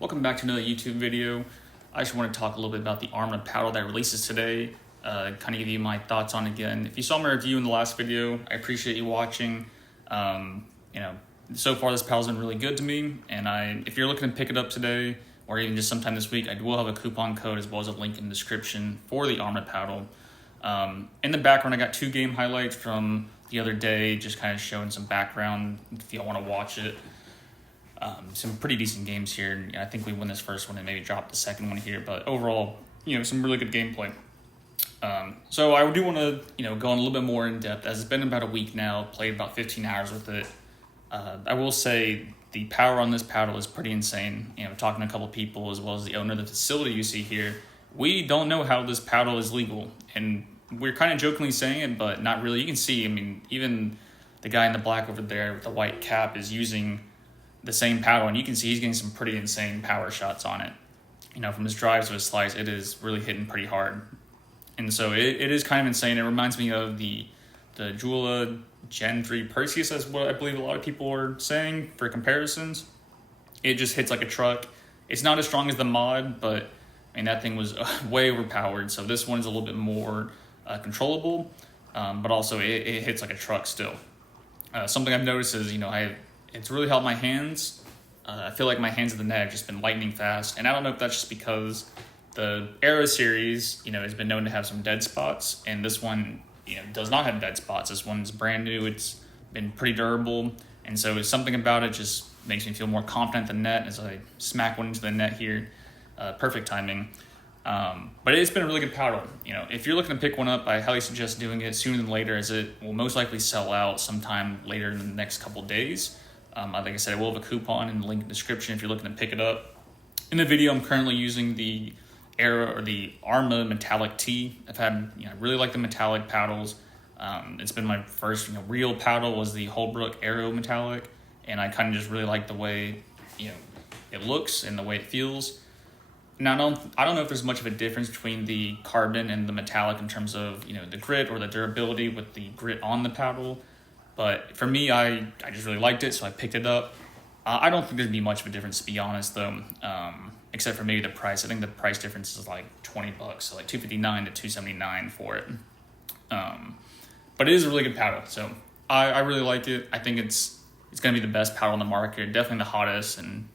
Welcome back to another YouTube video. I just want to talk a little bit about the ARMA paddle that releases today. Kind of give you my thoughts on it again. If you saw my review in the last video, I appreciate you watching. So far this paddle's been really good to me, and if you're looking to pick it up today or even just sometime this week, I will have a coupon code as well as a link in the description for the ARMA paddle. In the background, I got 2 game highlights from the other day, just kind of showing some background if y'all want to watch it. Some pretty decent games here, and I think we win this first one and maybe drop the second one here, but overall, some really good gameplay. So I do want to, go on a little bit more in depth, as it's been about a week now, played about 15 hours with it. I will say the power on this paddle is pretty insane. Talking to a couple people as well as the owner of the facility you see here, we don't know how this paddle is legal, and we're kind of jokingly saying it, but not really. You can see, even the guy in the black over there with the white cap is using the same paddle, and you can see he's getting some pretty insane power shots on it. From his drives to his slice, it is really hitting pretty hard. And so it is kind of insane. It reminds me of the Jula Gen 3 Perseus, is what I believe a lot of people are saying for comparisons. It just hits like a truck. It's not as strong as the mod, but that thing was way overpowered. So this one is a little bit more controllable, but also it hits like a truck still. Something I've noticed is, it's really helped my hands. I feel like my hands at the net have just been lightning fast. And I don't know if that's just because the Arrow series, has been known to have some dead spots. And this one, does not have dead spots. This one's brand new. It's been pretty durable. And so something about it just makes me feel more confident in the net as I smack one into the net here. Perfect timing. But it's been a really good paddle. If you're looking to pick one up, I highly suggest doing it sooner than later, as it will most likely sell out sometime later in the next couple days. Like I said, I will have a coupon in the link in the description if you're looking to pick it up. In the video, I'm currently using the ARMA metallic tee. I really like the metallic paddles. It's been my first real paddle was the Holbrook Arrow metallic, and I kind of just really like the way it looks and the way it feels. Now, I don't know if there's much of a difference between the carbon and the metallic in terms of the grit or the durability with the grit on the paddle. But for me, I just really liked it, so I picked it up. I don't think there'd be much of a difference, to be honest, though, except for maybe the price. I think the price difference is like $20, so like $259 to $279 for it. But it is a really good paddle, so I really like it. I think it's going to be the best paddle on the market, definitely the hottest and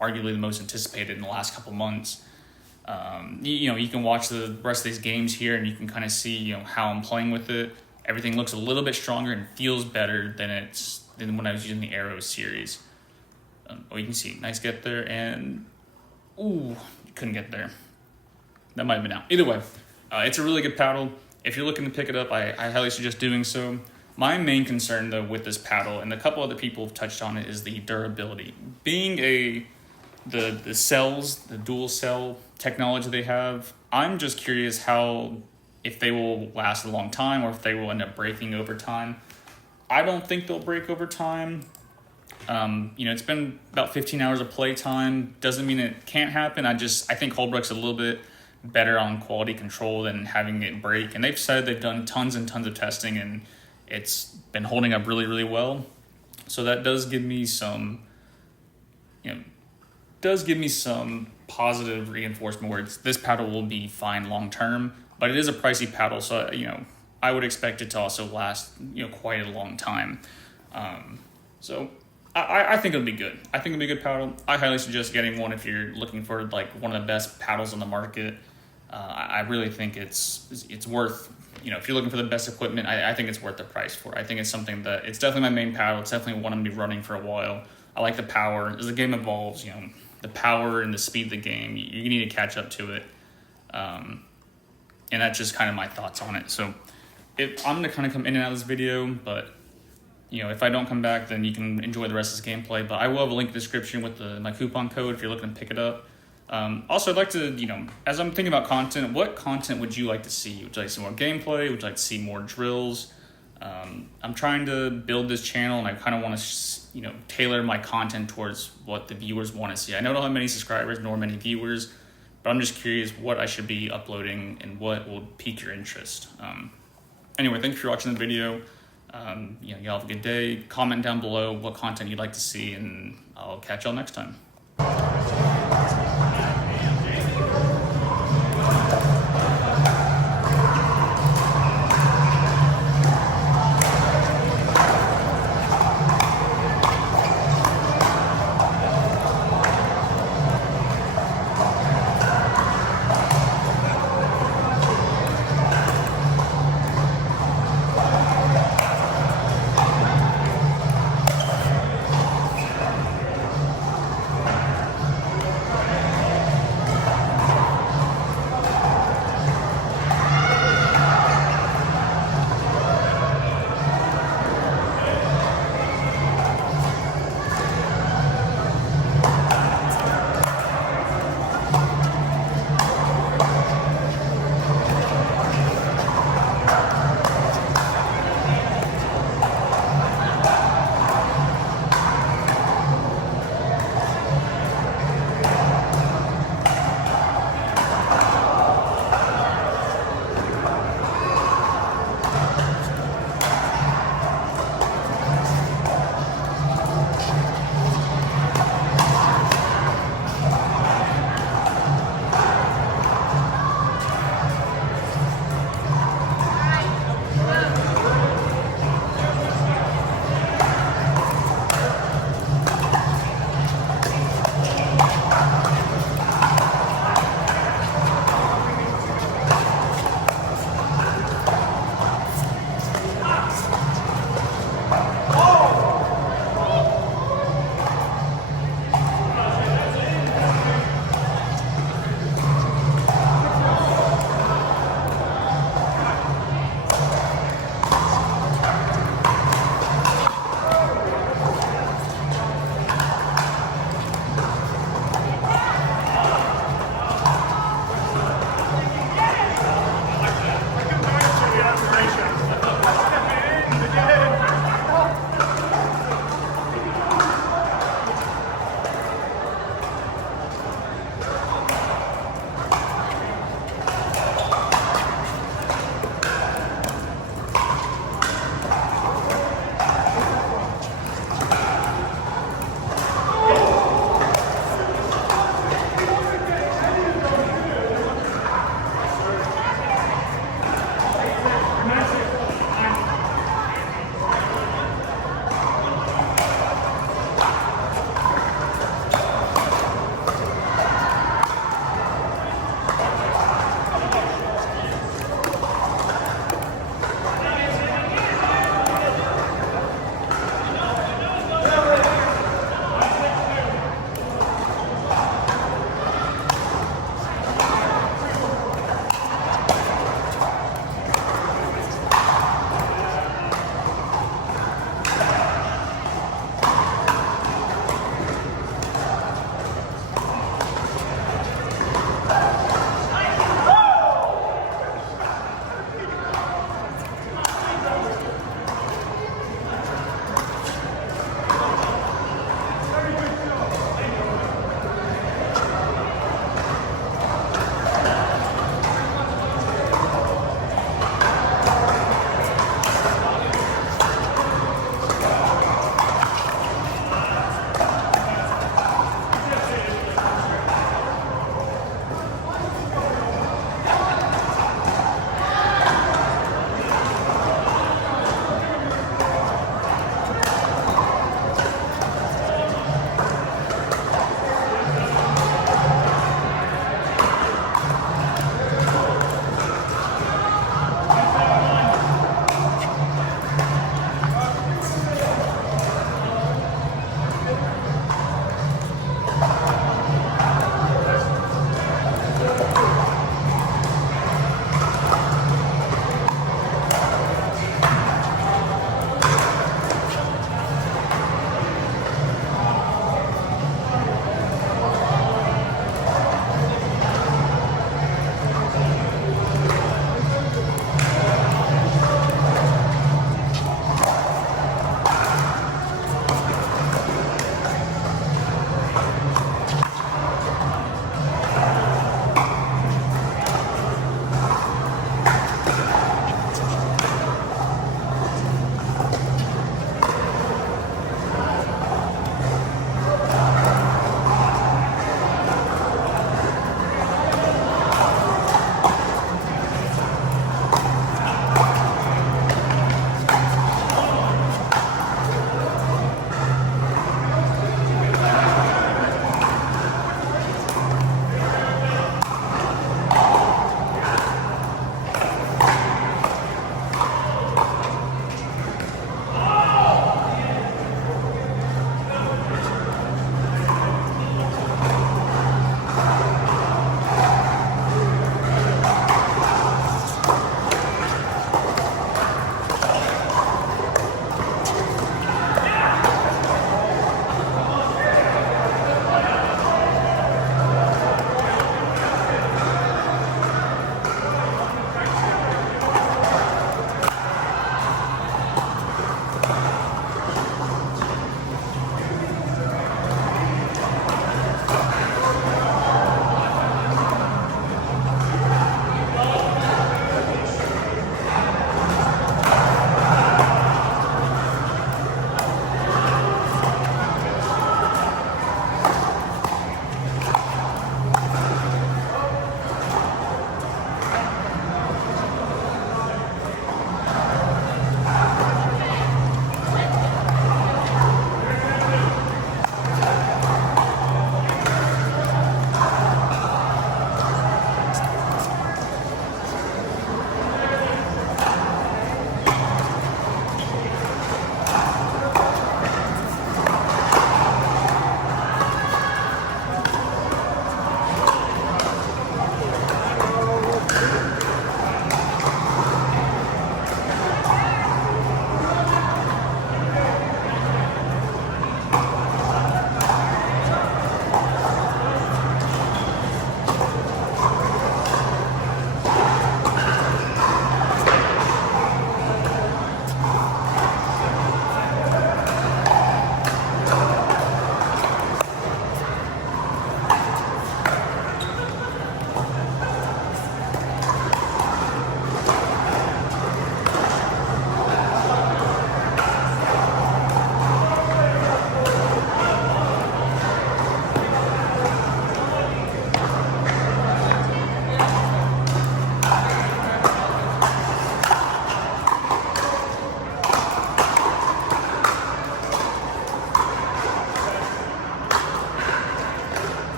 arguably the most anticipated in the last couple months. You can watch the rest of these games here, and you can kind of see how I'm playing with it. Everything looks a little bit stronger and feels better than when I was using the Arrow series. You can see, nice get there, and couldn't get there. That might have been out. Either way, it's a really good paddle. If you're looking to pick it up, I highly suggest doing so. My main concern, though, with this paddle, and a couple other people have touched on it, is the durability. Being the cells, the dual cell technology they have, I'm just curious if they will last a long time or if they will end up breaking over time. I don't think they'll break over time. It's been about 15 hours of play time. Doesn't mean it can't happen. I think Holbrook's a little bit better on quality control than having it break. And they've said they've done tons and tons of testing, and it's been holding up really, really well. So that does give me some, positive reinforcement where this paddle will be fine long term. But it is a pricey paddle, so I would expect it to also last quite a long time. So I think it'll be good. I think it'll be a good paddle. I highly suggest getting one if you're looking for like one of the best paddles on the market. I really think it's worth, if you're looking for the best equipment, I think it's worth the price for it. I think it's something that it's definitely my main paddle. It's definitely one I'm gonna be running for a while. I like the power. As the game evolves, the power and the speed of the game, you need to catch up to it. And that's just kind of my thoughts on it. So I'm going to kind of come in and out of this video, but if I don't come back, then you can enjoy the rest of this gameplay. But I will have a link in the description with my coupon code if you're looking to pick it up. Also, I'd like to, as I'm thinking about content, what content would you like to see? Would you like to see more gameplay? Would you like to see more drills? I'm trying to build this channel, and I kind of want to, tailor my content towards what the viewers want to see. I don't have many subscribers nor many viewers, but I'm just curious what I should be uploading and what will pique your interest. Anyway, thank you for watching the video. Y'all have a good day. Comment down below what content you'd like to see, and I'll catch y'all next time.